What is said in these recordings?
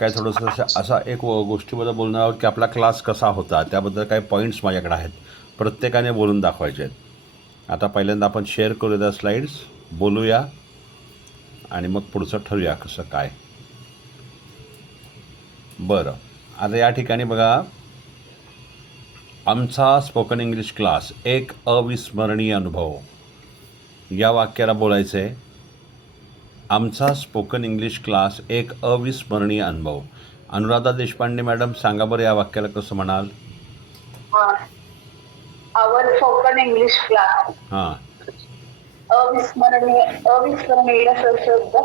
काय थोडंसं असा एक गोष्टीबद्दल बोलणार आहोत की आपला क्लास कसा होता, त्याबद्दल काही पॉईंट्स माझ्याकडे आहेत, प्रत्येकाने बोलून दाखवायचे आहेत. आता पहिल्यांदा आपण शेअर करूया स्लाईड्स, बोलूया आणि मग पुढचं ठरूया कसं काय. बरं, आता या ठिकाणी बघा, आमचा स्पोकन इंग्लिश क्लास एक अविस्मरणीय अनुभव, या वाक्याला बोलायचं आहे. आमचा स्पोकन इंग्लिश क्लास एक अविस्मरणीय अनुभव. अनुराधा देशपांडे मॅडम, सांगा बरं या वाक्याला कसं म्हणाल? आवर स्पोकन इंग्लिश क्लास हां अविस्मरणीय शब्द.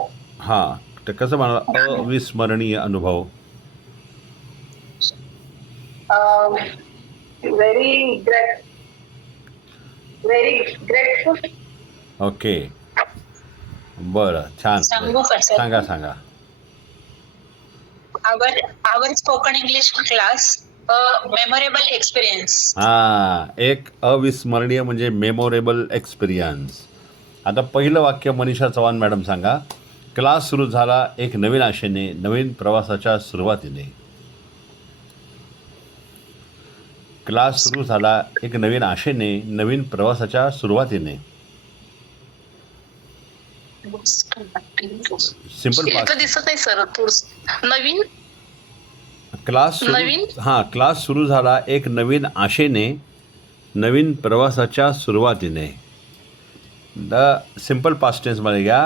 हां, तर कसं म्हणाल अविस्मरणीय अनुभव? Very grateful. ओके, बरं, छान. सांगू का सर? सांगा सांगा. our spoken English class a memorable experience. हां, एक अविस्मरणीय म्हणजे मेमोरेबल एक्सपिरियन्स. आता पहिलं वाक्य मनीषा चव्हाण मॅडम सांगा. क्लास सुरू झाला एक नवीन आशेने, नवीन प्रवासाच्या सुरुवातीने. क्लास सुरू झाला एक नवीन आशेने, नवीन प्रवासाच्या सुरुवातीने. Simple past. दिसत नाही सर, नवीन क्लास नवीन? हां, क्लास सुरू झाला एक नवीन आशेने, नवीन प्रवासाच्या सुरुवातीने. द सिंपल पास्ट टेन्समध्ये घ्या.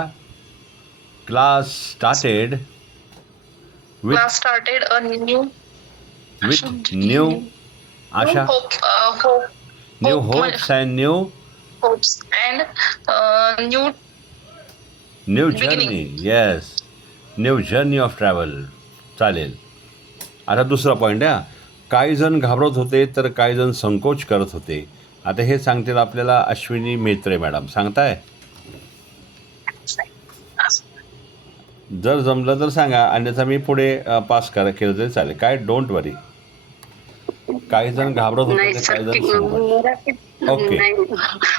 Class started class started a new with new Asha, new hopes and new hopes and new journey. Yes, new journey of travel. चालेल. आता दुसरा पॉईंट आहे. काही जण घाबरत होते तर काही जण संकोच करत होते. आता हे सांगतील आपल्याला अश्विनी मेत्रे मॅडम. सांगताय? जर जमलं तर सांगा, अन्यथा मी पुढे पास केलं तरी चालेल. काय, डोंट वरी. काही जण घाबरत होते तर काही जण संकोच. ओके,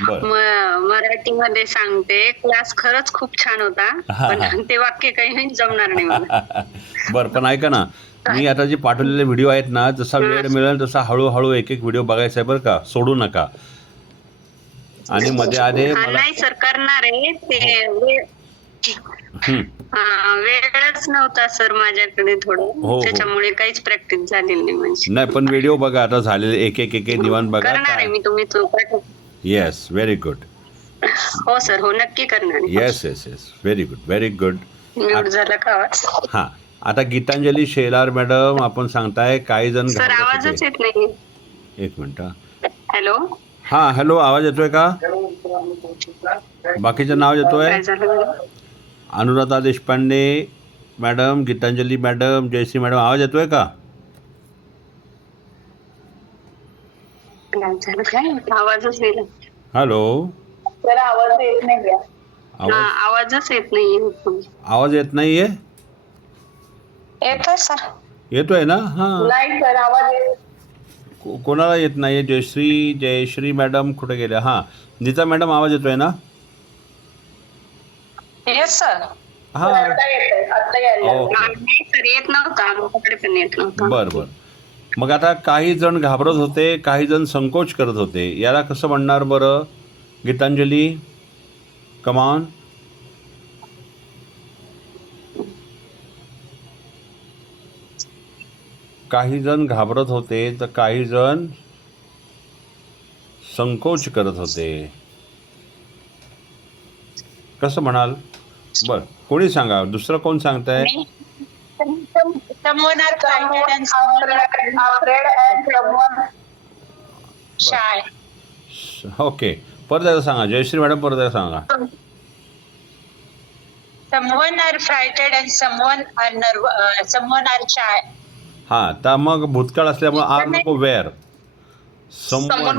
बरं. मराठीमध्ये सांगते. क्लास खरंच खूप छान होता, पण ते वाक्य काही जमणार नाही मला. बरं, पण ऐका ना, मी आता जे पाठवलेले व्हिडिओ आहेत ना, जसा वेळ मिळेल तसा हळूहळू एक एक व्हिडिओ बघायचा आहे बरं का, सोडू नका. आणि मध्ये आधे मला नाही सर, करणार आहे ते. वेळच नव्हता सर माझ्याकडे थोडं, त्याच्यामुळे काहीच प्रॅक्टिस झालेली नाही म्हणजे. नाही, पण व्हिडिओ बघा आता झालेले एक एक निवांत बघा. करणार आहे मी, तुम्ही येस, व्हेरी गुड. हो सर, हो नक्की करणार. Yes yes yes, very good, very good. Mute झाला का आवाज? हां, आता गीतांजली शेलार मॅडम, आपण सांगताय काही जण सर आवाजच येत नाही. एक मिनिट. हॅलो. हां, हॅलो, आवाज येतोय का? बाकीचं नाव येतोय? Anuradha Deshpande madam, Gitanjali madam, Jayashree madam, आवाज येतोय का? आवाजच येत. हॅलो. तर आवाज येत नाही. आवाजच येत नाही. आवाज येत नाहीये? येतोय सर. येतोय ना? हां, नाही सर, आवाज येत. कोणाला येत नाहीये? जयश्री मॅडम कुठे गेल्या? हां, नीता मॅडम, आवाज येतोय ना? Yes sir. हां, आता यायला. ओके, सर येत नव्हता, आमच्याकडे पण येत नव्हता. बरं बरं. मग आता काही जण घाबरत होते, काही जण संकोच करत होते. याला कसं म्हणणार बरं गीतांजली? कमान. काही जण घाबरत होते तर काही जण संकोच करत होते. कसं म्हणाल? बरं, कोणी सांगा, दुसरं कोण सांगताय? Someone are frightened and someone are afraid and someone shy. Okay, परत एकदा सांगा. जयश्री मॅडम, परत एकदा सांगा. Someone are frightened and someone are shy. हां, तर मग भूतकाळ असल्यामुळे आर नको, were. Someone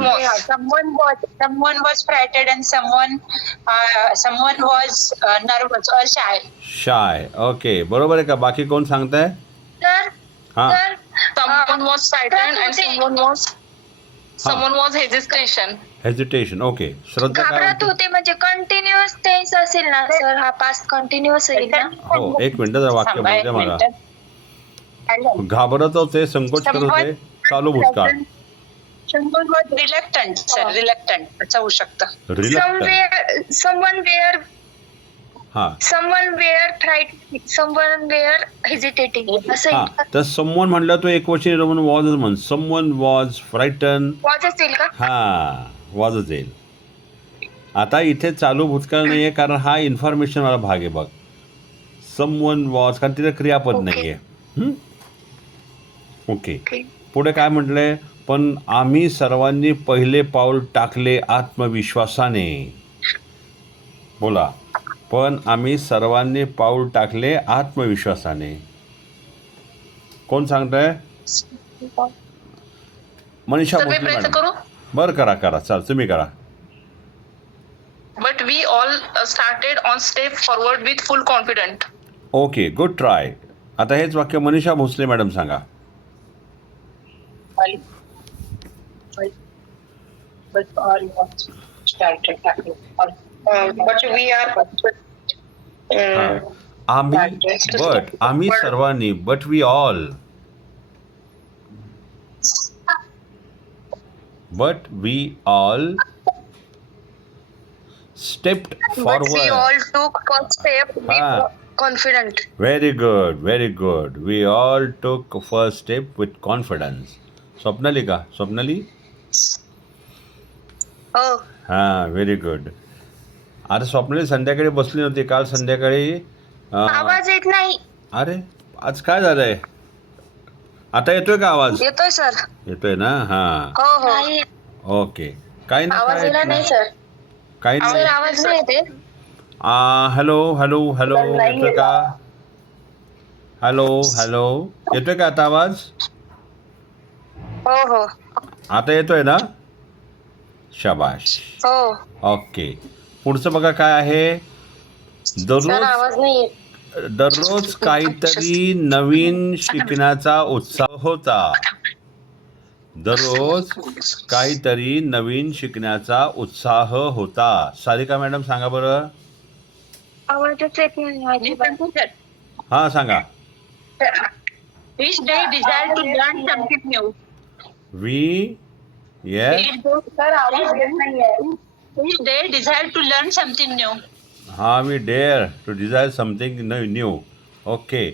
was frightened and someone was nervous or shy. Shy. Okay, बरोबर आहे का? बाकी कोण सांगताय? Sir, हां, someone was frightened and someone was hesitation. Hesitation. Okay, Shraddha काय घाबरत म्हणते? होते म्हणजे कंटिन्युअस टेन्स असेल ना सर, हा पास्ट कंटिन्युअस येईल ना? हो, एक मिनिट, जरा वाक्य बोलू द्या मला. घाबरत होते, संकोच करत होते, चालू भूतकाळ. रिलॅक्टंट सर, रिलॅक्टंट होऊ शकतं. रिलक्टंट. हा someone were hesitating असं हा येईल तर समवन म्हणलं तो एकवचनी म्हणून वॉजच म्हण. Someone was frightened. वाजच येईल का हा वॉजच येईल. आता इथे चालू भूतकाळ नाही आहे कारण हा इन्फॉर्मेशन वाला भाग आहे बघ. समवन वॉज कारण तिथे क्रियापद Okay. नाही आहे. ओके पुढे काय म्हटलंय. पण आम्ही सर्वांनी पहिले पाऊल टाकले आत्मविश्वासाने. बोला. पण आम्ही सर्वांनी पाऊल टाकले आत्मविश्वासाने. कोण सांगताय. मनीषा सगळे भोसले प्रयत्न मॅडम. करू. बरं करा चाल तुम्ही करा. But we all started on step forward with full confidence. Okay good try. आता हेच वाक्य मनीषा भोसले मॅडम सांगा. But we are आम्ही सर्वांनी but we all. But we all stepped but we all forward. took first step with Ah. confident Very good. We all took first step with confidence. Swapnali का. स्वप्नाली. हो हां very good. अरे स्वप्नाली संध्याकाळी बसली नव्हती काल संध्याकाळी. आवाज येत नाही. अरे आज काय झालंय. आता येतोय का आवाज. येतोय सर. येतोय ना. हां हो हो ओके. काही आवाज नाही येला काय नाही सर. काही सर नाही. आवाज नाही येते. हॅलो नाही येतोय का. हॅलो येतोय का आता आवाज. हो हो आता येतोय ना. शाबाश. हो ओके पुढचं बघा काय आहे. सर आवाज नाही येत. दररोज काहीतरी नवीन शिकण्याचा उत्साह होता. दररोज काहीतरी नवीन शिकण्याचा उत्साह होता. सारिका मॅडम सांगा बरं. आवाजच येत नाही अजिबात. हां सांगा. each day desire to learn something new. We yes. Sir आवाज येत नाहीये. Each day desire to learn something new. हां we dare to desire something new. Okay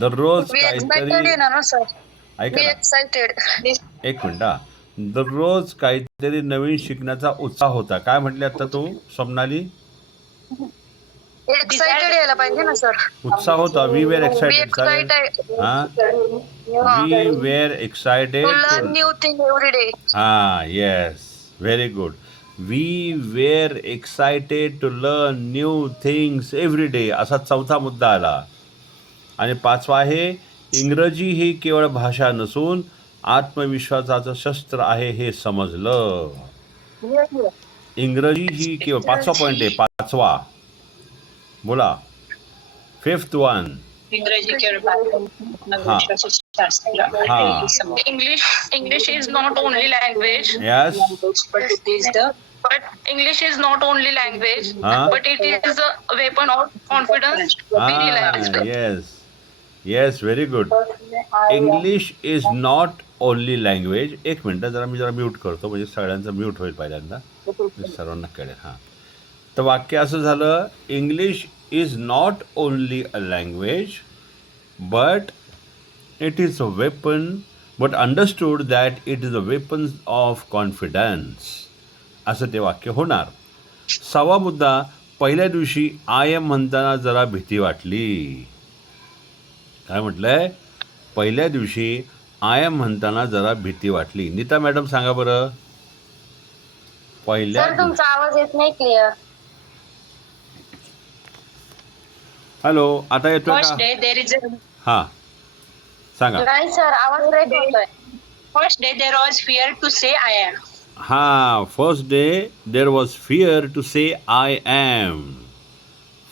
दररोज मी एक्साइटेड काहीतरी आहे ना सर. ऐका मी ना एक्साइटेड. एक मिनिट हा. दररोज काहीतरी नवीन शिकण्याचा उत्साह होता. काय म्हटले आता तू स्वप्नाली. एक्साइटेड यायला पाहिजे ना सर. उत्साह होता. वी वेर मी एक्साइटेड. चालेल. एक्साइटेड हां we were excited. To learn new thing every day. हां yes very good. We were excited to learn new things every day. असा चौथा मुद्दा आला. आणि पाचवा आहे इंग्रजी ही केवळ भाषा नसून आत्मविश्वासाचं शस्त्र आहे हे समजलं. इंग्रजी ही केवळ. पाचवा पॉईंट आहे पाचवा. बोला. Fifth one. इंग्रजी केवळ English is not only language, yes. but it is the but English is not only language, Huh? but it is a weapon of confidence. We realized. Yes very good. English is not only language. एक मिनटं जरा मी mute करतो म्हणजे सगळ्यांचं mute होईल पहिल्यांदा सर्वांना कळेल. हां तर वाक्य असं झालं. English is not only a language but it is a weapon but understood that it is a weapon of confidence. असं ते वाक्य होणार. सहावा मुद्दा. पहिल्या दिवशी आय एम म्हणताना जरा भीती वाटली. काय म्हटलंय. पहिल्या दिवशी आय एम म्हणताना जरा भीती वाटली. नीता मॅडम सांगा बरं. पहिल्या सर तुमचा आवाज येत नाही क्लिअर. हॅलो आता येतोय first का. day there is a हां सांगा. नाही सर आवाज ब्रेक होतोय. first day there was fear to say I am. हां first day there was fear to say I am.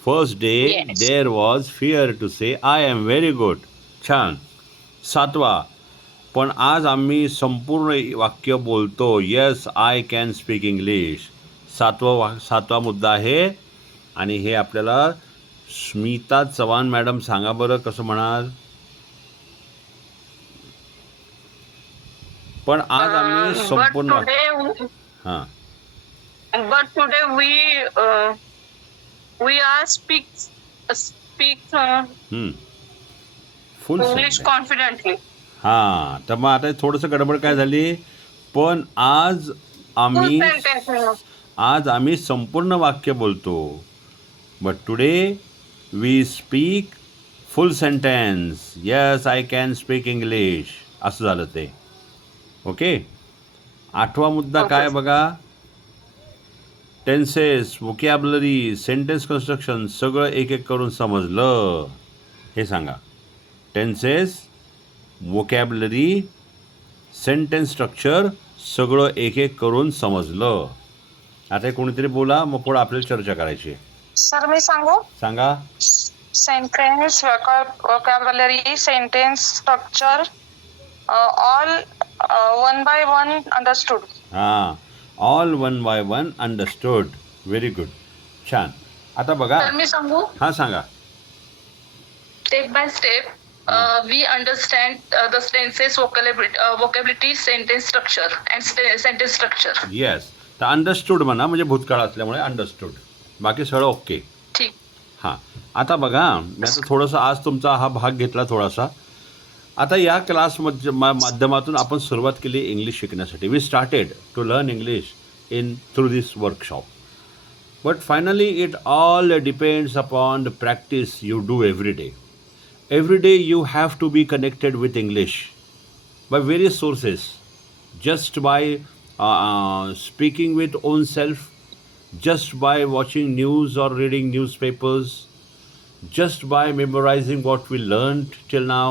First day Yes. There was fear to say I am. Very good. छान. सातवा. पण आज आम्ही संपूर्ण वाक्य बोलतो. Yes I can speak English. सातवा मुद्दा आहे आणि हे आपल्याला स्मिता चव्हाण मॅडम सांगा बरं कसं म्हणाल. पण आज आम्ही संपूर्ण हां but today we are speak full English confidently. हां, तर मग आता थोडंसं गडबड काय झाली, पण आज Full sentence. आम्ही संपूर्ण वाक्य बोलतो. But today we speak full sentence. Yes, I can speak English. असं झालं ते. ओके. 8वा मुद्दा काय बघा, टेन्सेस, व्होकॅब्युलरी, सेंटेन्स कन्स्ट्रक्शन सगळं एक एक करून समजलं. हे सांगा. टेन्सेस, व्होकॅब्युलरी, सेंटेन्स स्ट्रक्चर सगळं एक एक करून समजलं. आता कोणीतरी बोला, मग पुढे आपल्याला चर्चा करायची. सर मी सांगू सांगा. Sentence vocabulary sentence structure all one by one understood. हां, all one by one understood. Very good, छान. आता बघा. तर मी सांगू, हां सांगा. Step by step we understand the tenses, vocabulary, sentence structure and sentence structure. Yes, तर अंडरस्टूड म्हणा, म्हणजे भूतकाळ असल्यामुळे अंडरस्टूड. बाकी सगळं ओके. ठीक. हां, आता बघा, मी आता थोडंसं आज तुमचा हा भाग घेतला थोडासा. आता या क्लासमध्ये माध्यमातून आपण सुरुवात केली इंग्लिश शिकण्यासाठी. We started to learn English through this workshop. But finally it all depends upon the practice you do every day. Every day you have to be connected with English by various sources, just by speaking with own self, just by watching news or reading newspapers, just by memorizing what we learned till now.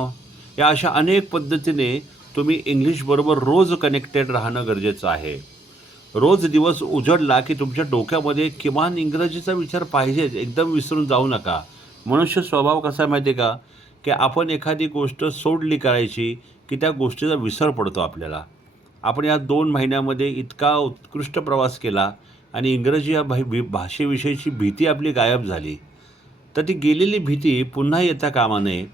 या अशा अनेक पद्धतीने तुम्ही इंग्लिशबरोबर रोज connected राहणं गरजेचं आहे. रोज दिवस उजडला की तुमच्या डोक्यामध्ये किमान इंग्रजीचा विचार पाहिजेच. एकदम विसरून जाऊ नका. मनुष्य स्वभाव कसा आहे माहिती आहे का, की आपण एखादी गोष्ट सोडली करायची की त्या गोष्टीचा विसर पडतो आपल्याला. आपण या 2 महिन्यामध्ये इतका उत्कृष्ट प्रवास केला आणि इंग्रजी या भाषेविषयीची भीती आपली गायब झाली. तर ती गेलेली भीती पुन्हा येता कामा नये,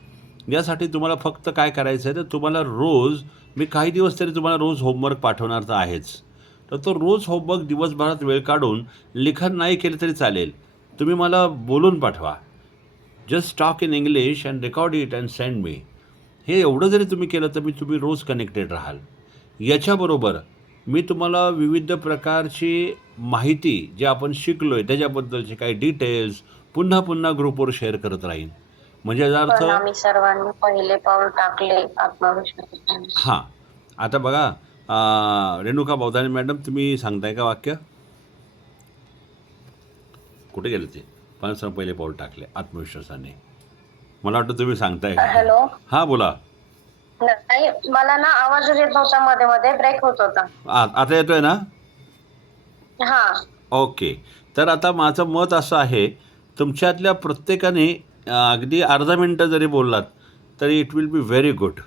यासाठी तुम्हाला फक्त काय करायचं आहे, तर तुम्हाला रोज, मी काही दिवस तरी तुम्हाला रोज होमवर्क पाठवणार तर आहेच. तर तो रोज होमवर्क दिवसभरात वेळ काढून, लिखाण नाही केलं तरी चालेल, तुम्ही मला बोलून पाठवा. Just talk in English and record it and send me. हे एवढं जरी तुम्ही केलं तर तुम्ही रोज कनेक्टेड राहाल. याच्याबरोबर मी तुम्हाला विविध प्रकारची माहिती जे आपण शिकलो आहे त्याच्याबद्दलचे काही डिटेल्स पुन्हा पुन्हा ग्रुपवर शेअर करत राहीन. म्हणजे याचा अर्थ आम्ही सर्वांनी पहिले पाऊल टाकले आत्मविश्वासाने. हां, आता बघा, रेणुका बौधाने मॅडम, तुम्ही सांगताय का वाक्य? कुठे गेले ते? पण पहिले पाऊल टाकले आत्मविश्वासाने. मला वाटतं तुम्ही सांगताय. हॅलो. हां बोला. नाही, मला ना आवाज येत नव्हता, मध्ये मध्ये ब्रेक होत होता. आता येतोय ना? हा. ओके. तर आता माझं मत असं आहे, तुमच्यातल्या प्रत्येकाने अगदी अर्धा मिनटं जरी बोललात तरी it will be very good.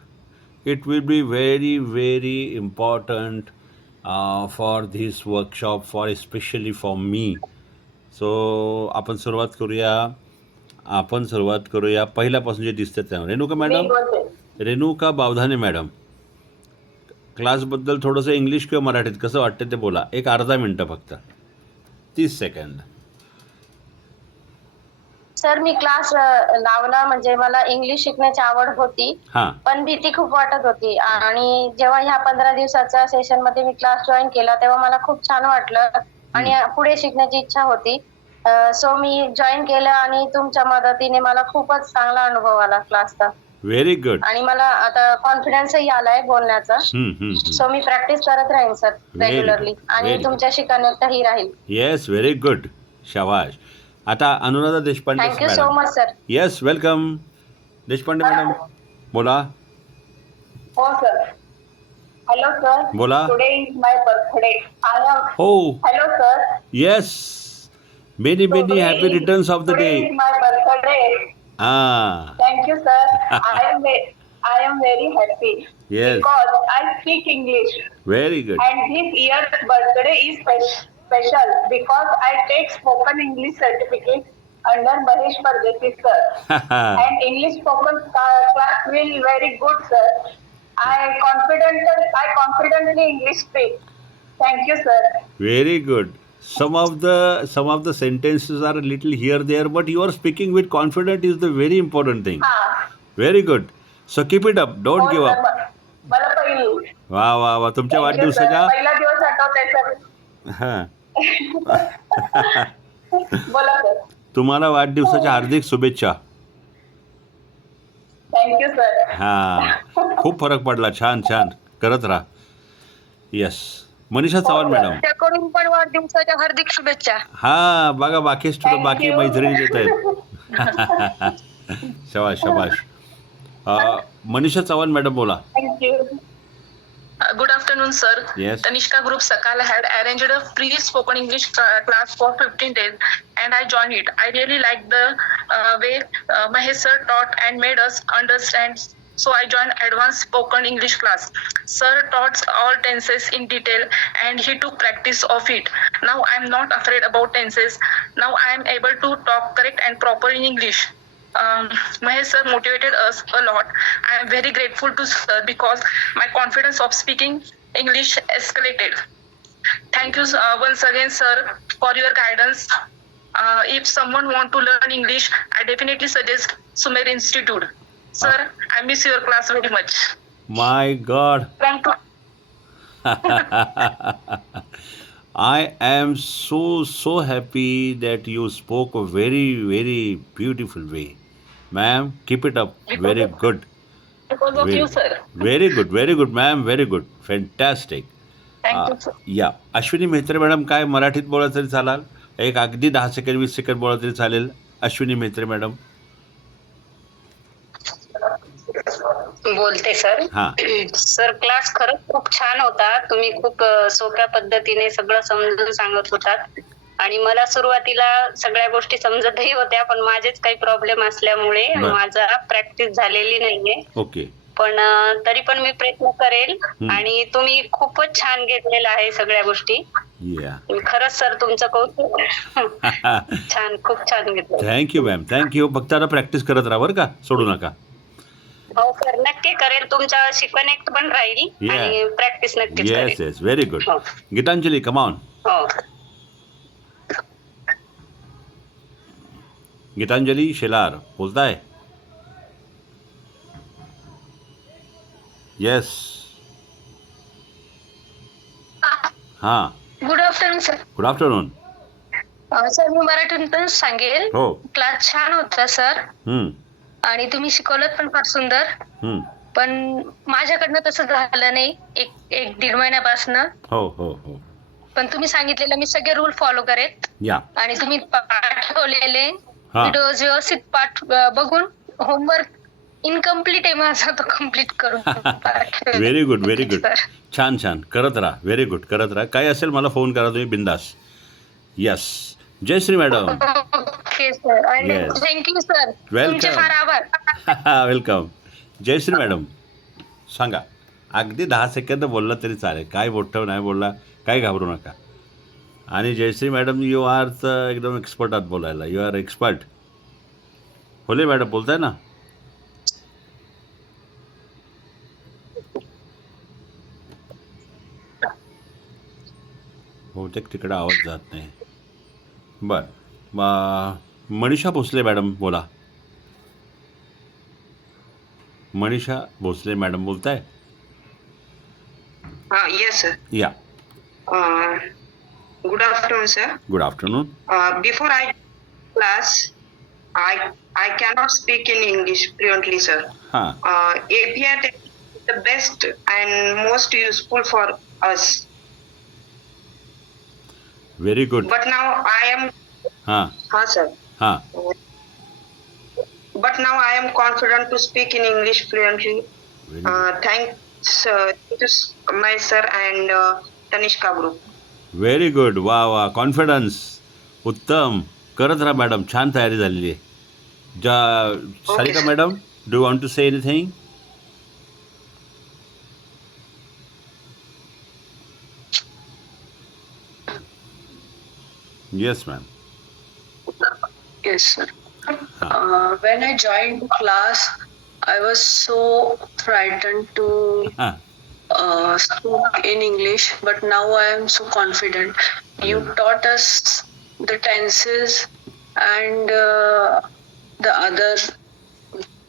It will be very very important for this workshop, for especially for me. So आपण सुरुवात करूया पहिल्यापासून जे दिसतं त्या. रेणुका मॅडम, रेणुका बावधाने मॅडम, क्लासबद्दल थोडंसं इंग्लिश किंवा मराठीत कसं वाटतं ते बोला. एक अर्धा मिनटं फक्त, 30 सेकंद. सर मी क्लास लावला, म्हणजे मला इंग्लिश शिकण्याची आवड होती, हां पण भीती खूप वाटत होती. आणि जेव्हा ह्या 15 दिवसाच्या सेशन मध्ये मी क्लास जॉईन केला तेव्हा मला खूप छान वाटलं आणि पुढे शिकण्याची इच्छा होती. सो मी जॉईन केलं आणि तुमच्या मदतीने मला खूपच चांगला अनुभव आला क्लासचा. Very good. आणि मला आता कॉन्फिडन्सही आलाय बोलण्याचा. सो मी प्रॅक्टिस करत राहीन सर रेग्युलरली आणि तुमच्याशी कनेक्टही राहील. येस, व्हेरी गुड, शाबाश. आता Anuradha Deshpande thank you so much sir. Yes, welcome. Deshpande madam बोला. हो सर. Hello sir. बोला. Today is my birthday. हो. Hello sir. Yes, many many happy returns of the day. Today is my birthday. हां. Thank you sir. I am very happy. Yes. Because I speak English. Very good. And this year's birthday is special because I take spoken English certificate under Mahesh Pardesi sir. And English spoken class will very good sir. I confidently English speak. Thank you, sir. Very good. Some of the sentences are a little here there, but you are speaking with confidence is the very important thing. हा. Very good. So keep it up. Don't हो give sir. up. मला पहिली. वा वा वा तुमच्या Thank you, sir. वाढदिवसाच्या पहिला दिवस आठवतोय सर. हा बोला सर. तुम्हाला वाढदिवसाच्या हार्दिक शुभेच्छा. Thank you sir. हा खूप फरक पडला. छान छान करत राहा. Yes Manisha Chavan madam. त्याकडून पण वाढदिवसाच्या हार्दिक शुभेच्छा. हा बघा बाकी स्टुडंट Thank बाकी you. मैत्रिणी देत आहेत. शबाश शबाश. मनीषा चव्हाण मॅडम बोला. Thank you. Good afternoon, sir. Yes. Tanishka Group Sakala had arranged a free spoken English class for 15 days, and I joined it. I really liked the way Mahesh sir taught and made us understand. So I joined advanced spoken English class. Sir taught all tenses in detail, and he took practice of it. Now I am not afraid about tenses. Now I am able to talk correct and proper in English. Mahesh sir motivated us a lot. I am very grateful to sir because my confidence of speaking English escalated. Thank you once again, sir, for your guidance. If someone want to learn English, I definitely suggest Sumer Institute. Sir, I miss your class very much. My God. Thank you. I am so happy that you spoke a very beautiful way. Ma'am, keep it up. Very good. Because of you, sir. Very good, ma'am. Very good. Fantastic. Thank you, sir. या Ashwini Mhetre madam काय मराठीत बोला तरी चालाल. एक अगदी 10 second 20 second बोला तरी चालेल. अश्विनी म्हेत्रे मॅडम. बोलते सर. हां सर क्लास खरंच खूप छान होता. तुम्ही खूप सोप्या पद्धतीने सगळं समजून सांगत होतात आणि मला सुरुवातीला सगळ्या गोष्टी समजतही होत्या, पण माझेच काही प्रॉब्लेम असल्यामुळे बरं. माझा प्रॅक्टिस झालेली नाहीये. ओके. पण तरी पण मी प्रयत्न करेल आणि तुम्ही खूपच छान घेतलेलं आहे सगळ्या गोष्टी. या खरंच सर तुमचं कौतुक. छान खूप छान घेतलं. Thank you ma'am. थँक्यू. फक्त आता प्रॅक्टिस करत राहा बरं का. सोडू नका. हो सर नक्की करेल. तुमच्याशी कनेक्ट पण राहील Yeah. आणि प्रॅक्टिस नक्कीच येस करेल. Yes very good. हो. गीतांजली कमॉन. हो गीतांजली शेलार बोलताय. येस. हां good afternoon sir. Good afternoon. Sir मी मराठीतून सांगेल. हो. क्लास छान होता सर हम्म, आणि तुम्ही शिकवलं पण फार सुंदर. हम्म. पण माझ्याकडनं तसं झालं नाही एक दीड महिन्यापासनं. हो हो हो. पण तुम्ही सांगितलेलं मी सगळे रूल फॉलो करेल या आणि तुम्ही पाठवलेले हा. व्हिडिओज व्यवस्थित बघून होमवर्क इनकम्प्लीट आहे माझा तो कम्प्लीट करून पाठवेल. Very good very good. Sir. छान छान करत राहा. व्हेरी गुड करत राहा. काय असेल मला फोन करा तुम्ही बिंदास. Yes. Jayashree madam. Okay sir आणि Yes. Thank you sir. Welcome. तुमचे फार आभार. वेलकम. जयश्री मॅडम सांगा. अगदी 10 सेकंद बोलला तरी चालेल. काय मोठं नाही बोलला काय घाबरू नका. आणि जयश्री मॅडम यू आर तर एकदम एक्सपर्ट आहात बोलायला. You are expert. होले मॅडम बोलताय ना. बहुतेक तिकडं आवाज जात नाही. बरं मनीषा भोसले मॅडम बोला. मनीषा भोसले मॅडम बोलताय. Yes, sir. या Good afternoon, sir. Good afternoon. Before I class, I cannot speak in English fluently, sir. हां API is the best and most useful for us. Very good. But now I am, हां sir. हां But now I am confident to speak in English fluently. Thanks to my sir and Tanishka group. Very good. वा वा confidence उत्तम. करत राहा madam. छान तयारी झालेली आहे. Sarika sir. Madam do want to say anything. Yes ma'am. Yes, sir. When I joined class, I was so frightened to हां speak in English, but now I am so confident. You taught us the tenses and the other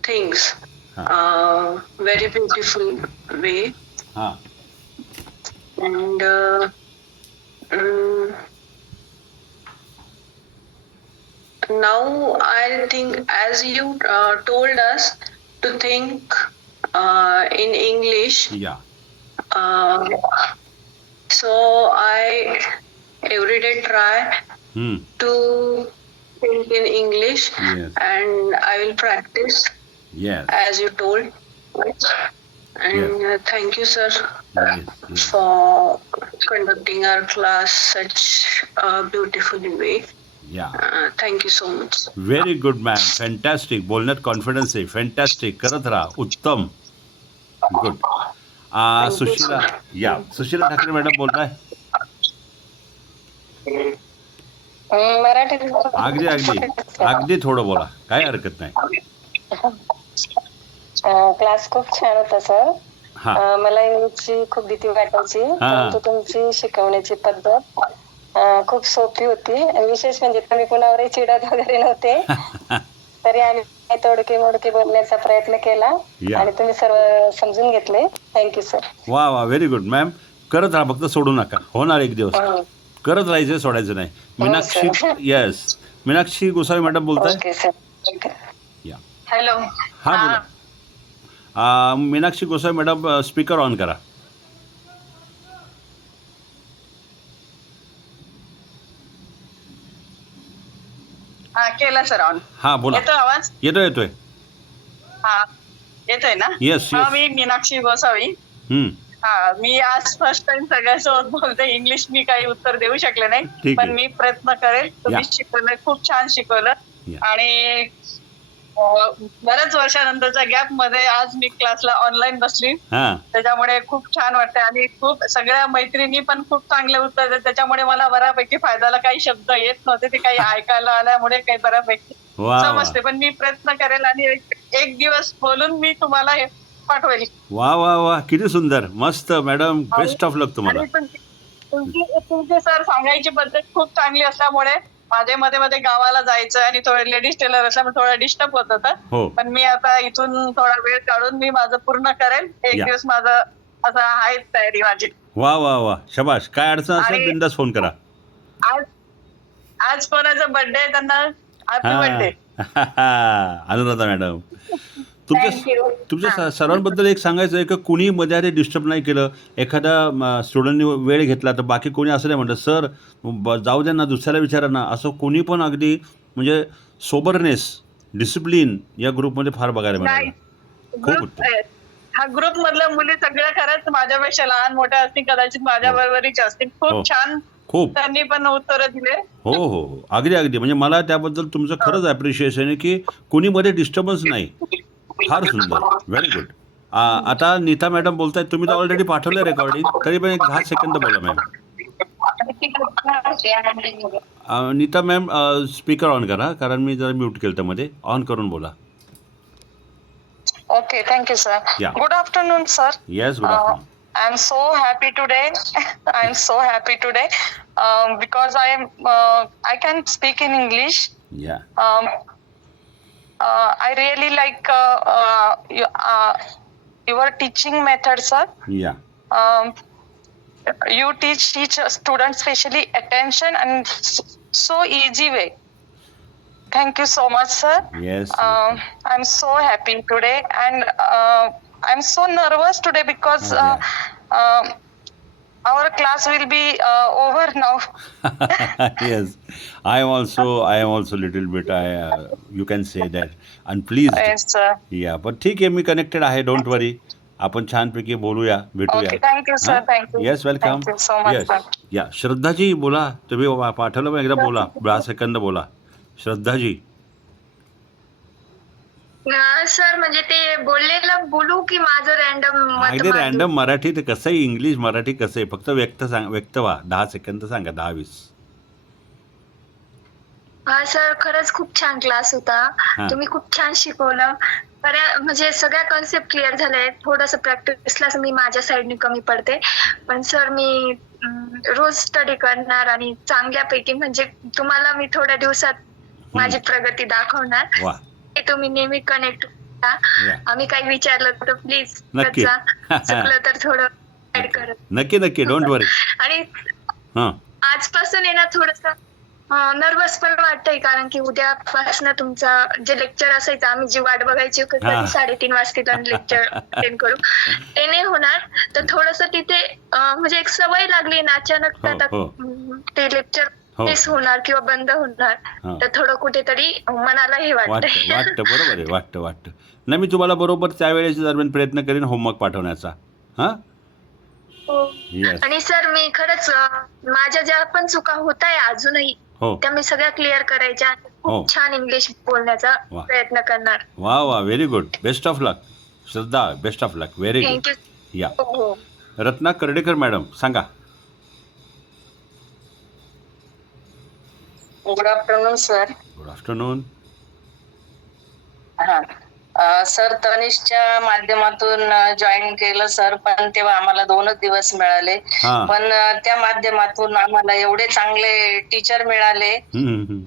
things very beautiful way. हां And mm, now I think, as you told us to think in English, या so I every day try to think in English, Yes. and I will practice yes as you told. And thank you, sir, yes for conducting our class such a beautiful way. या Thank you so much. Very good ma'am fantastic. बोलण्यात confidence आहे. Fantastic. करत राहा. उत्तम. Good. Sushila Sushila Thackeray madam बोलताय. मराठी अगदी अगदी अगदी थोडं बोला, काय हरकत नाही. क्लास खूप छान होता सर. हां मला इंग्लिशची खूप भीती वाटायची, परंतु तुमची शिकवण्याची पद्धत खूप सोपी होती. विशेष म्हणजे तुम्ही कुणावरही चिडत वगैरे नव्हते. तरी आम्ही तोडके मोडके बोलण्याचा प्रयत्न केला या. आणि तुम्ही सर्व समजून घेतले. Thank you sir. वा वा व्हेरी गुड मॅम. करत राहा, फक्त सोडू नका. होणार एक दिवस. करत राहायचं, सोडायचं नाही. मीनाक्षी येस मीनाक्षी गोसावी मॅडम बोलताय. Okay sir. या हॅलो. हां बोला. Meenakshi Gosavi madam speaker on करा. हा केला सर ऑन. हां बोला. येतो आवाज? येतोय. हा येतोय ना? येस हा येस. मी मीनाक्षी गोसावी. हा मी आज फर्स्ट टाइम सगळ्यासोबत बोलते. इंग्लिश मी काही उत्तर देऊ शकले नाही, ठीक आहे. पण मी प्रयत्न करेल. तुम्ही या. शिकवलं, खूप छान शिकवलं. या. आणि बऱ्याच वर्षानंतरच्या गॅप मध्ये आज मी क्लासला ऑनलाईन बसली, हां त्याच्यामुळे खूप छान वाटतंय. आणि खूप सगळ्या मैत्रिणी पण खूप चांगले उत्तर देत, त्याच्यामुळे मला बऱ्यापैकी फायद्याला काही शब्द येत नव्हते, ते काही ऐकायला आल्यामुळे काही बऱ्यापैकी वा वा समजते. पण मी प्रयत्न करेल आणि एक दिवस बोलून मी तुम्हाला हे पाठवेल. वा वा वा किती सुंदर. मस्त मॅडम. बेस्ट ऑफ लक तुम्हाला. आणि तुमची सर सांगायची पद्धत खूप चांगली असल्यामुळे माझे मध्ये मध्ये गावाला जायचं आणि थोडं लेडीज टेलर असल्यामुळे थोडं डिस्टर्ब होत हो. होतं. पण मी आता इथून थोडा वेळ काढून मी माझं पूर्ण करेल. एक या. दिवस माझं असं आहे तयारी माझी. वा वा वा शबाश. काय अडचण असेल आणि- बिंदास फोन करा. आज कोणाचा बर्थडे आहे त्यांना happy birthday. Anuradha madam. Thank you. तुमच्या सर्वांबद्दल एक सांगायचं आहे की कुणी मध्ये आधी डिस्टर्ब नाही केलं. एखादा स्टुडंटनी वेळ घेतला तर बाकी कोणी असं नाही म्हणतं सर जाऊ द्या ना, दुसऱ्याला विचारा ना. असं कोणी पण अगदी म्हणजे सोबरनेस डिसिप्लिन या ग्रुपमध्ये फार बघायला मिळालं. खूप उत्तम. हा ग्रुप मधल्या मुली सगळ्या खरंच माझ्यापेक्षा लहान मोठ्या असतील, कदाचित माझ्या बरोबरीच्या असतील. हो. खूप छान खूप त्यांनी पण उत्तरं दिले. हो हो हो. अगदी अगदी म्हणजे मला त्याबद्दल तुमचं खरंच ॲप्रिशिएशन आहे की कुणी मध्ये डिस्टर्बन्स नाही. फार सुंदर. Very good. आता नीता मॅडम बोलतायत. तुम्ही तर ऑलरेडी पाठवलं रेकॉर्डिंग, तरी पण एक 10 सेकंद बोला ma'am. Neeta ma'am speaker on करा, कारण मी जरा म्यूट केलं त्यामध्ये. ऑन करून बोला. Okay, thank you, sir. Yeah. Good afternoon, sir. Yes good afternoon. I'm so happy today. I'm so happy today because I can speak in English. या I really like your teaching method, sir. या You teach students specially attention and so easy way. Thank you so much, sir. Yes. I'm so happy today, and I'm so nervous today because our class will be over now. Yes, I am also little bit. You can say that. And please. Yes, sir. या पण ठीक आहे, मी connected आहे. Don't वरी. आपण छानपैकी बोलूया, भेटूया. Okay, thank you, sir. Thank you. Yes welcome. Thank you so much, sir. या श्रद्धाजी बोला. तुम्ही पाठवलं पण एकदा बोला. 10 सेकंद बोला. श्रद्धाजी. सर म्हणजे ते बोललेलं बोलू की माझं रॅन्डम अगदी रॅन्डम मराठी ते कसं आहे, इंग्लिश मराठी कसं आहे, फक्त व्यक्त व्हा. 10 सेकंद सांगा. 10-20. हा सर, खरंच खूप छान क्लास होता. हा. तुम्ही खूप छान शिकवलं. म्हणजे सगळ्या कन्सेप्ट क्लिअर झाल्या. थोडंसं प्रॅक्टिसलाच मी माझ्या साईडने कमी पडते. पण सर मी रोज स्टडी करणार आणि चांगल्यापैकी म्हणजे तुम्हाला मी थोड्या दिवसात माझी प्रगती दाखवणार. वा ते तुम्ही नेहमी कनेक्ट या. आम्ही काही विचारलं तर प्लीज नक्की. चुकलं तर थोडं ऍड करत. नक्की नक्की डोंट वरी. आणि हां आजपासून आहे ना थोडस नर्वस पण वाटतंय, कारण की उद्यापासून तुमचा जे लेक्चर असायचं आम्ही जी वाट बघायची हा. कधी 3:30 वाजता लेक्चर अटेंड करू, ते नाही होणार. तर थोडस तिथे म्हणजे एक सवय लागली ना अचानक हो, आता हो. ते लेक्चर हो. मिस होणार किंवा बंद होणार. हा. तर थोडं कुठेतरी मनाला हे वाटतं वाटतंय. वाटतं बरोबर आहे. वाटतं नाही, मी तुम्हाला बरोबर त्यावेळेच्या दरम्यान प्रयत्न करीन होमवर्क पाठवण्याचा. हां हो. येस. आणि सर मी खरंच माझ्या ज्या पण चुका होत आहे अजूनही हो त्या मी सगळ्या क्लिअर करायच्या. हो. खूप छान इंग्लिश बोलण्याचा वा. प्रयत्न करणार. वा वा very good. Best of luck Shraddha. Best of luck. Very good. Thank you. या हो. रत्ना कर्डेकर मॅडम सांगा. Good afternoon sir. Good afternoon. हा सर, तनिषच्या माध्यमातून जॉईन केलं सर, पण तेव्हा आम्हाला 2च दिवस मिळाले. हां. पण त्या माध्यमातून आम्हाला एवढे चांगले टीचर मिळाले,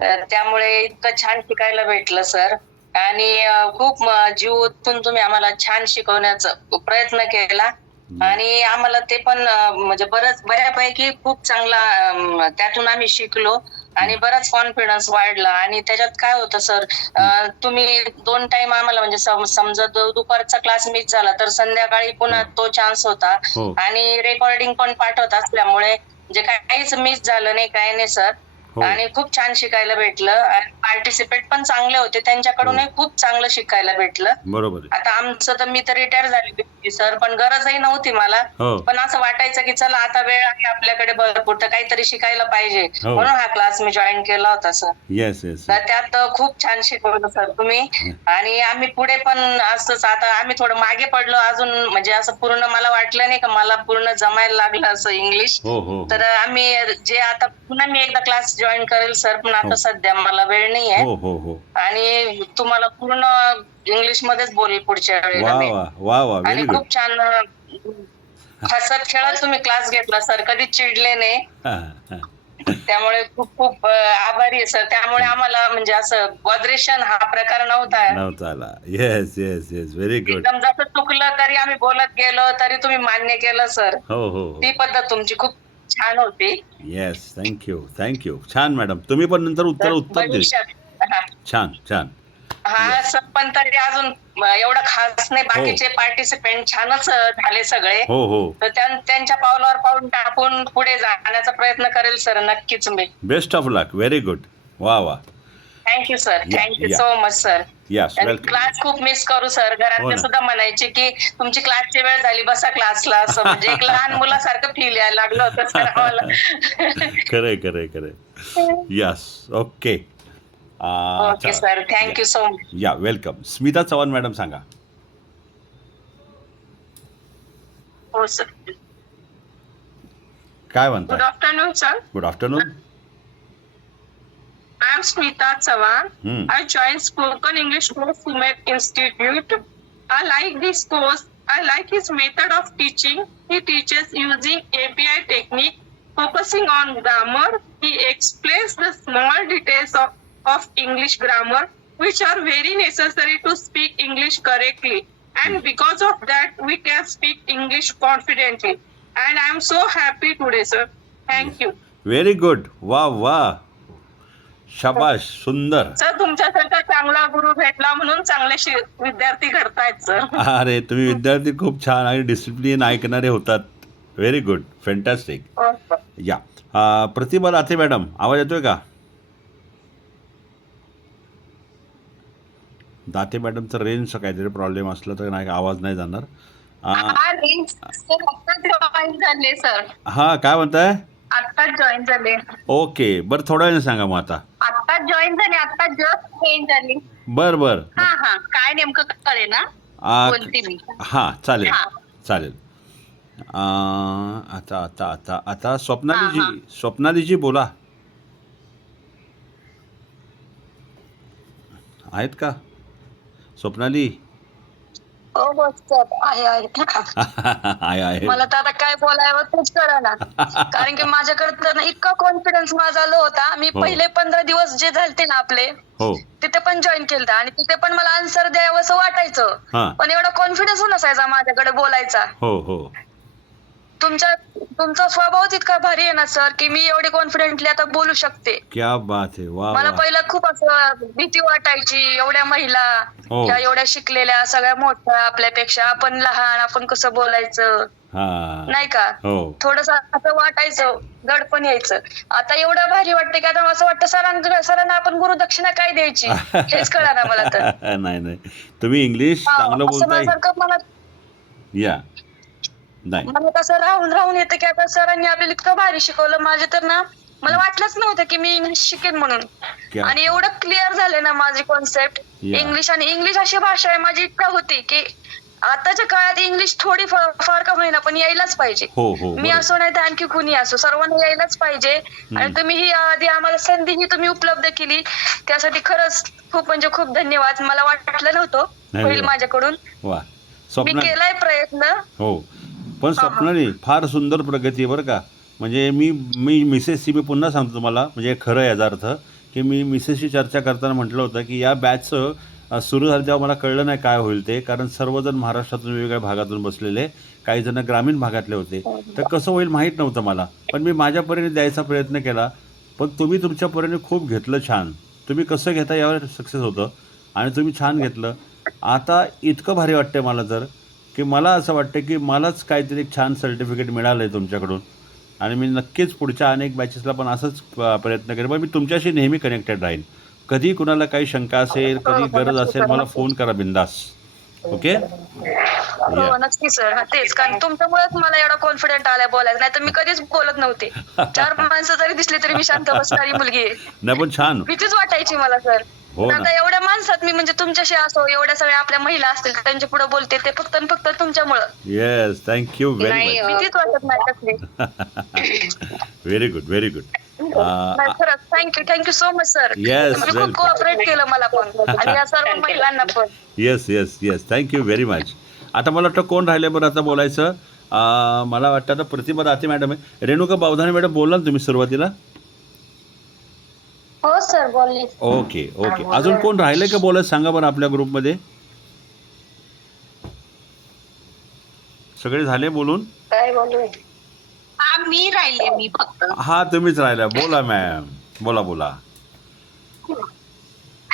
तर त्यामुळे इतकं छान शिकायला भेटलं सर. आणि खूप जीव ओतून तुम्ही आम्हाला छान शिकवण्याचा प्रयत्न केला. आणि आम्हाला ते पण म्हणजे बऱ्यापैकी खूप चांगला त्यातून आम्ही शिकलो आणि बराच कॉन्फिडन्स वाढला. आणि त्याच्यात काय होतं सर, तुम्ही 2 टाइम आम्हाला म्हणजे समजा दुपारचा क्लास मिस झाला तर संध्याकाळी पुन्हा तो चान्स होता. हो. आणि रेकॉर्डिंग पण पाठवत असल्यामुळे म्हणजे काहीच मिस झालं नाही, काही नाही सर. हो. आणि खूप छान शिकायला भेटलं. आणि पार्टिसिपेट पण चांगले होते, त्यांच्याकडूनही खूप चांगलं शिकायला भेटलं. बरोबर आहे. आता आमचं तर मी तर रिटायर झाली सर, पण गरजही नव्हती मला. हो. पण असं वाटायचं की चला आता वेळ आहे आपल्याकडे भरपूर, तर काहीतरी शिकायला पाहिजे, हो. म्हणून हा क्लास मी जॉईन केला होता सर. Yes yes. तर त्यात खूप छान शिकवलं सर तुम्ही. आणि आम्ही पुढे पण असंच, आता आम्ही थोडं मागे पडलो अजून, म्हणजे असं पूर्ण मला वाटलं नाही का मला पूर्ण जमायला लागलं असं इंग्लिश. हो हो तर आम्ही जे आता पुन्हा मी एकदा क्लास जॉईन करेल सर, पण आता सध्या मला वेळ नाही आहे. हो हो हो. आणि तुम्हाला पूर्ण इंग्लिश मध्येच बोलेल पुढच्या वेळेला वा मी. वा वा वा आणि व्हेरी गुड. खूप छान हसत खेळत तुम्ही क्लास घेतला सर, कधी चिडले नाही. त्यामुळे खूप खूप आभारी आहे सर. त्यामुळे आम्हाला म्हणजे असं वॉद्रेशन हा प्रकार नव्हता आला. Yes yes yes very good. एकदम जसं चुकलं तरी आम्ही बोलत गेलो तरी तुम्ही मान्य केलं सर. हो हो ती पद्धत तुमची खूप छान होती. येस. थँक्यू. छान मॅडम, तुम्ही पण नंतर उत्तर दिली. भविष्यात छान छान. हा सर, पण तरी अजून एवढं खास नाही. बाकीचे पार्टिसिपेंट छानच झाले सगळे. हो हो. तर त्यांच्या पावलावर पाऊल टाकून पुढे जाण्याचा प्रयत्न करेल सर, नक्कीच मी. Best of luck. Very good. वा वा. Thank you sir. थँक्यू या. So much sir. Yes welcome. Class खूप मिस करू सर. हो घरातले ना. सुद्धा म्हणायचे की तुमची क्लासची वेळ झाली, बसा क्लासला, असं म्हणजे एक लहान मुलासारखं फील यायला लागलं होतं सर आम्हाला. खरंय. Yes. Okay. Okay sir, thank you so much. या वेलकम. स्मिता चव्हाण मॅडम सांगा. हो सर. काय गुड म्हणता? Afternoon sir. Good afternoon. I am Smita Chavan. I joined Spoken English course Sumet Institute. I like this course. I like his method of teaching. He teaches using API technique, focusing on grammar. He explains the small details of English grammar, which are very necessary to speak English correctly. And because of that, we can speak English confidently. And I am so happy today, sir. Thank you. Very good. वा वा. शाबाश. सुंदर. Sir, तुमच्यासारखा चांगला गुरु भेटला म्हणून चांगले विद्यार्थी घडतायत sir. अरे तुम्ही विद्यार्थी खूप छान आणि डिसिप्लिन ऐकणारे होतात. Very good. फॅन्टॅस्टिक. या प्रतिभा राथे मॅडम, आवाज येतोय का? दाते मॅडमचा रेंजचा काहीतरी प्रॉब्लेम असला तर नाही, आवाज नाही जाणार. झाले सर. हा काय म्हणताय? आत्ताच जॉईन झाले. ओके बरं, थोड्या वेळाने सांगा मग आता. आत्ताच जॉईन झाले, आता जस्ट जॉईन झाली. बर बर. हा काय नेमकं कळेल ना, बोलते मी. हां चालेल. आता आता आता आता स्वप्नालीजी बोला. आहेत का स्वप्नाली? हो सर आहे आहे मला तर आता काय बोलावं तेच कळना कारण की माझ्याकडे तर ना इतका कॉन्फिडन्स माझा लो होता. मी हो. पहिले 15 दिवस जे झालते ना आपले हो तिथे पण जॉईन केलं आणि तिथे पण मला आन्सर द्यावं असं वाटायचं हां पण एवढा कॉन्फिडन्स नसायचा माझ्याकडे बोलायचा. हो हो तुमचा स्वभाव तितका भारी आहे ना सर की मी एवढी कॉन्फिडेंटली आता बोलू शकते. क्या बात आहे. वा मला वा. पहिलं खूप असं भीती वाटायची एवढ्या महिला हो. त्या एवढ्या शिकलेल्या सगळ्या मोठ्या आपल्यापेक्षा आपण लहान आपण कसं बोलायचं हां नाही का हो थोडस असं वाटायचं दडपण यायचं. आता एवढं भारी वाटतं की आता असं वाटतं सरांना आपण गुरुदक्षिणा काय द्यायची हेच कळा ना मला तर. नाही तुम्ही इंग्लिश चांगलं असं बोलताय. माझ्यासारखं या नाही मला कसं राहून येतं की आता सरांनी आपल्याला इतकं भारी शिकवलं. माझे तर ना मला वाटलंच नव्हतं की मी इंग्लिश शिकेन म्हणून क्या आणि एवढं क्लिअर झाले ना माझी कॉन्सेप्ट. Yeah. इंग्लिश अशी भाषा आहे माझी इतका होती की आताच्या काळात इंग्लिश थोडी फार का होईना पण यायलाच पाहिजे. हो हो मी बरोबर. असो नाही तर आणखी कुणी असो सर्वांना यायलाच पाहिजे. आणि तुम्ही ही आधी आम्हाला संधी ही तुम्ही उपलब्ध केली त्यासाठी खरंच खूप धन्यवाद. मला वाटलं नव्हतं नाही, होईल नाही. माझ्याकडून. वा मी स्वप्न केलाय प्रयत्न. हो पण स्वप्नाली फार सुंदर प्रगती आहे बरं का. म्हणजे मी मिसेसची मी पुन्हा सांगतो तुम्हाला म्हणजे खरं याचा अर्थ की मी मिसेसशी चर्चा करताना म्हटलं होतं की या बॅचचं सुरू झालं तेव्हा मला कळलं नाही काय होईल ते कारण सर्वजण महाराष्ट्रातून वेगवेगळ्या भागातून बसलेले काही जण ग्रामीण भागातले होते तर कसं होईल माहीत नव्हतं मला पण मी माझ्या परीने द्यायचा प्रयत्न केला पण तुम्ही तुमच्या परीने खूप घेतलं छान. तुम्ही कसं घेता यावर सक्सेस होतं आणि तुम्ही छान घेतलं. आता इतकं भारी वाटतं मला तर की मला असं वाटतं की मलाच काहीतरी एक छान सर्टिफिकेट मिळालं आहे तुमच्याकडून आणि मी नक्कीच पुढच्या अनेक बॅचेसला पण असंच प्रयत्न करेन. पण मी तुमच्याशी नेहमी कनेक्टेड राहीन. कधी कुणाला काही शंका असेल कधी गरज असेल मला फोन करा बिंदास. ओके हो नक्की सर तेच कारण तुमच्यामुळेच मला एवढा कॉन्फिडेंट आलाय बोलायला नाही तर मी कधीच बोलत नव्हते. 4 माणसं जरी दिसली तरी मी शांत बसणारी मुलगी आहे. नाही पण छान भीतीच वाटायची मला सर. हो ना. आता एवढ्या माणसात मी म्हणजे तुमच्याशी असो एवढ्या सगळ्या आपल्या महिला असतील त्यांच्या पुढे बोलते ते फक्त आणि फक्त तुमच्यामुळं. येस थँक्यू व्हेरी नाही, मच. भीतीच वाटत नाही कसली. Very good. नाही, खरंच thank you so much sir. Yes, तुम्ही welcome. खूप कोऑपरेट केलं मला पण आणि या सर्व महिलांना पण. Yes thank you very much. आता मला वाटतं कोण राहिले बरं आता बोलायचं. मला वाटतं आता प्रतिभा दाते मॅडम आहे. रेणुका बावधाने मॅडम बोलला ना तुम्ही सुरुवातीला? हो सर बोलले. ओके अजून कोण राहिले का बोलायचं सांगा बरं आपल्या ग्रुपमध्ये. सगळे झाले बोलून? काय बोलू मी राहिले मी फक्त. हा तुम्हीच राहिला. बोला मॅम बोला.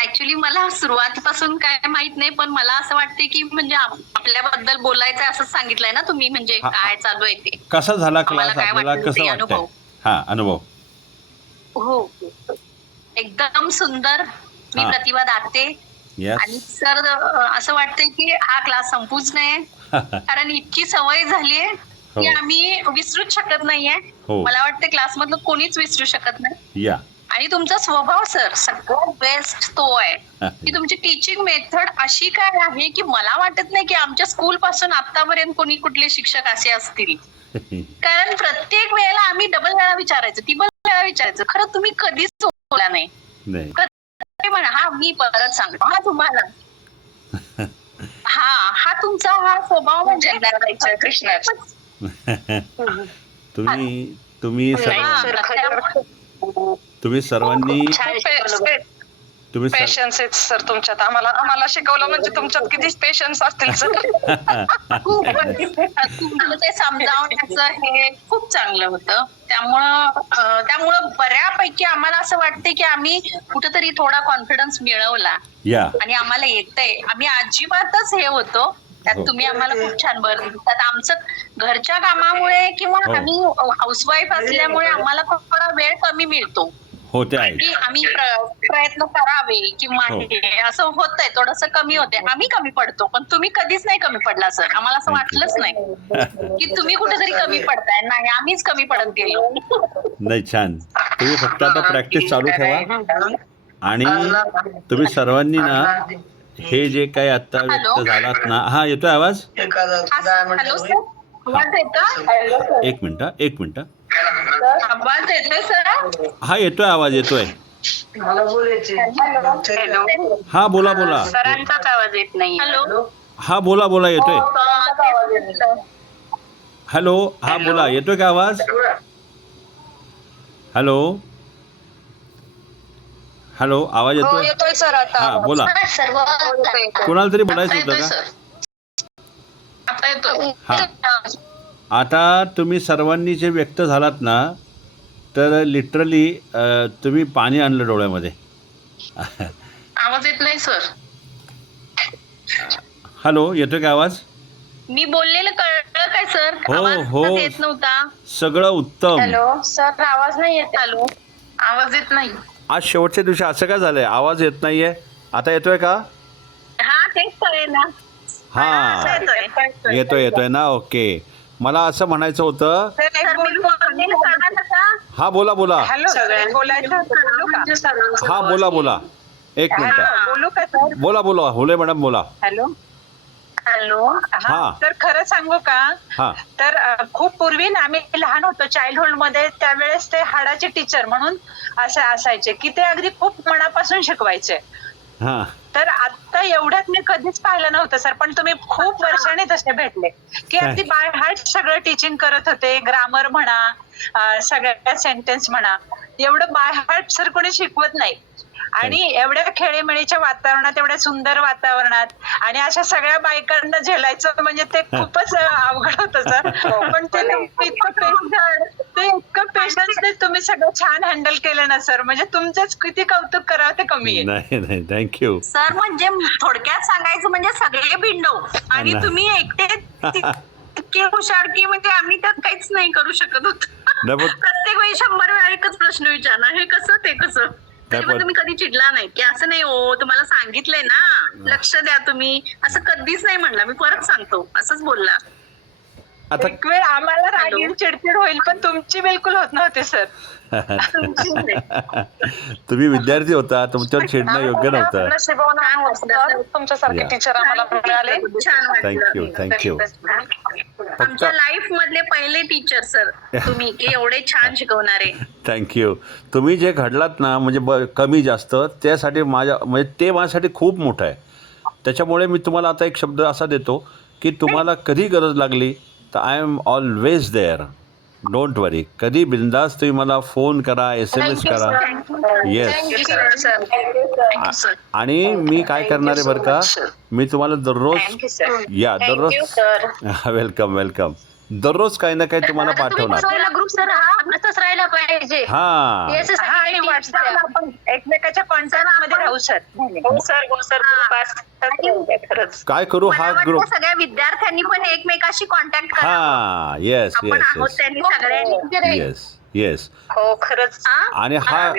ऍक्च्युली मला सुरुवातीपासून काय माहित नाही पण मला असं वाटते की म्हणजे आपल्याबद्दल बोलायचं असं सांगितलंय ना तुम्ही म्हणजे हा. काय चालू आहे ते. कसा झाला आम्हाला क्लास काय आपल्याला वाटलं कसं ते वाटतंय? अनुभव. हा अनुभव हो एकदम सुंदर. मी हा. प्रतिभा दाते आणि येस सर असं वाटतंय की हा क्लास संपूच नये कारण इतकी सवय झालीये की हो. आम्ही विसरूच शकत नाहीये. हो. मला वाटतं क्लास मधलं कोणीच विसरू शकत नाही. या आणि तुमचा स्वभाव सर सगळ्यात बेस्ट तो आहे की तुमची टीचिंग मेथड अशी काय आहे की मला वाटत नाही की आमच्या स्कूल पासून आतापर्यंत कोणी कुठले शिक्षक असे असतील कारण प्रत्येक वेळेला आम्ही डबल वेळा विचारायचं टिबल वेळा विचारायचं. खरं तुम्ही कधीच बोला नाही. म्हणा हा मी परत सांगतो हा तुम्हाला हा तुमचा हा स्वभाव म्हणजे कृष्णाचा. तुम्ही सर्वांनी पेशन्स आहेत सर तुमच्यात. आम्हाला शिकवलं म्हणजे तुमच्यात किती पेशन्स असतील सर. तुम्हाला ते समजावण्याचं हे खूप चांगलं होतं. त्यामुळं बऱ्यापैकी आम्हाला असं वाटतंय की आम्ही कुठेतरी थोडा कॉन्फिडन्स मिळवला या आणि आम्हाला येतंय. आम्ही अजिबातच हे होतो त्यात तुम्ही आम्हाला खूप छान भर दिलात. आमचं घरच्या कामामुळे किंवा हो. आम्ही हाऊसवाईफ असल्यामुळे आम्हाला थोडा वेळ कमी मिळतो हो ते आहे. की आम्ही प्रयत्न करावे किंवा हो. हे असं होतंय थोडंसं कमी होते. आम्ही कमी पडतो पण तुम्ही कधीच नाही कमी पडला सर. आम्हाला असं वाटलंच नाही की तुम्ही कुठेतरी कमी पडताय. नाही आम्हीच कमी पडत गेलो. नाही छान. तुम्ही फक्त आता प्रॅक्टिस चालू ठेवा आणि तुम्ही सर्वांनी ना हे जे काही आता व्यक्त झालात ना. हा येतोय आवाज? हॅलो सर आवाज येतो? एक मिनिट आवाज येतोय सर? हा येतोय आवाज येतोय. हॅलो. हा बोला बोला. सरांचाच आवाज येत नाही. हॅलो. हा बोला बोला येतोय. हॅलो हा बोला येतोय का आवाज? हॅलो हॅलो आवाज येतोय? येतोय सर आता. हा बोला. कोणाला तरी बोलायचं होतं का? आता येतोय. हा आता तुम्ही सर्वांनी जे व्यक्त झालात ना तर लिटरली तुम्ही पाणी आणलं डोळ्यामध्ये. आवाज येत नाही सर. हॅलो येतोय का आवाज? मी बोललेलं कळलं काय सर? हो, आवाज हो. का येत नव्हता? सगळं उत्तम. हॅलो सर, आवाज नाही येत. हॅलो. आवाज येत नाही. आज शेवटच्या दिवशी असं काय झालंय? आवाज येत नाहीये. आता येतोय का? हा तेच कळेल ना. हा येतोय येतोय ना. ओके मला असं म्हणायचं होतं. हा बोला बोला. हा बोला बोला. एक मिनिट. बोला बोला हुले मॅडम बोला. हॅलो. हा. तर खरं सांगू का? हा तर खूप पूर्वी ना आम्ही लहान होतो चाइल्डहुड मध्ये, त्यावेळेस ते हाडाचे टीचर म्हणून असे असायचे की ते अगदी खूप मनापासून शिकवायचे. हा तर आता एवढ्यात मी कधीच पाहिलं नव्हतं सर, पण तुम्ही खूप वर्षांनी तसे भेटले की अगदी बाय हार्ट सगळं टीचिंग करत होते. ग्रामर म्हणा, सगळ्या सेंटेन्स म्हणा, एवढं बाय हार्ट सर कोणी शिकवत नाही. आणि एवढ्या खेळीमेळीच्या वातावरणात, एवढ्या सुंदर वातावरणात आणि अशा सगळ्या बायकांना झेलायचं म्हणजे ते खूपच अवघड होतं सर. पण ते इतकं पेशन्सने तुम्ही सगळं छान हँडल केलं ना सर, म्हणजे तुमचंच किती कौतुक करावं ते कमी आहे. नाही नाही थँक्यू. सर म्हणजे थोडक्यात सांगायचं म्हणजे सगळे बिंडो आणि नाही. तुम्ही एकटे इतके हुशार की म्हणजे आम्ही त्यात काहीच नाही करू शकत होतो. प्रत्येक वेळी 100 वेळा एकच प्रश्न विचारणार, हे कसं ते कसं. त्याच्यामुळे तुम्ही कधी चिडला नाही की असं नाही हो तुम्हाला सांगितलंय ना लक्ष द्या तुम्ही, असं कधीच नाही म्हणला. मी परत सांगतो असंच बोलला. आता एक वेळ आम्हाला रागील चिडचिड होईल पण तुमची बिलकुल होत नव्हते सर. तुम्ही विद्यार्थी होता, तुमच्यावर चिडणं योग्य नव्हतं. तुमच्यासारखे टीचर आम्हाला मिळाले. छान वाटलं. थँक्यू. आमच्या लाईफ मधले पहिले टीचर सर तुम्ही की एवढे छान शिकवणारे. थँक्यू. तुम्ही जे घडलात ना म्हणजे कमी जास्त त्यासाठी म्हणजे ते माझ्यासाठी खूप मोठं आहे. त्याच्यामुळे मी तुम्हाला आता एक शब्द असा देतो की तुम्हाला कधी गरज लागली तर I am always there. Don't worry. कधी बिंदास तुम्ही मला फोन करा, SMS करा. येस. आणि मी काय करणार आहे बरं का, मी तुम्हाला दररोज या दररोज वेलकम दररोज काही ना काही तुम्हाला पाठवणार. ग्रुप सर असंच राहायला पाहिजे. हा आणि व्हॉट्सअपला आपण एकमेकाच्या कॉन्टॅक्ट मध्ये राहू सर. खरंच काय करू हा ग्रुप. सगळ्या विद्यार्थ्यांनी पण एकमेकाशी कॉन्टॅक्ट करा. हा येस आपण येस आहोत येस त्यांनी सगळ्यांनी. Yes yes. हो खरंच. आणि हा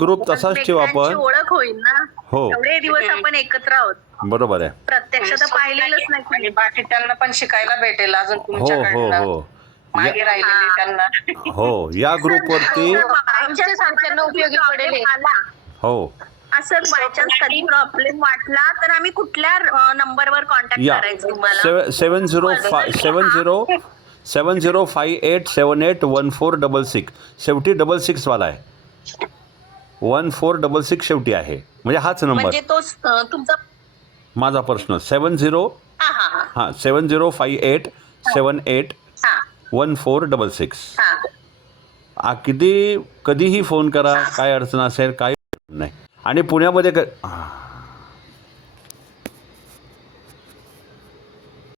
ग्रुप तसाच ठेवू आपण. ओळख होईल ना. हो एवढे दिवस आपण एकत्र आहोत. बरोबर आहे. प्रत्यक्ष तर पाहिलेलंच नाही. आणि बाकी त्यांना पण शिकायला भेटेल अजून हो तुमच्याकडनं. हो मागे राहिलेले त्यांना. हो या ग्रुपवरती आमच्या सारख्यांना उपयोगी पडेल. हो असं बाय चान्स कधी प्रॉब्लेम वाटला तर आम्ही कुठल्या नंबरवर कॉन्टॅक्ट या करायचं तुम्हाला. 7058781466 शेवटी 66 वाला आहे. 1466 शेवटी आहे म्हणजे हाच नंबर म्हणजे तो तुमचा माझा पर्सनल 70 हां 7058781466. कधीही फोन करा, काय अडचण असेल काही नाही. आणि पुण्यामध्ये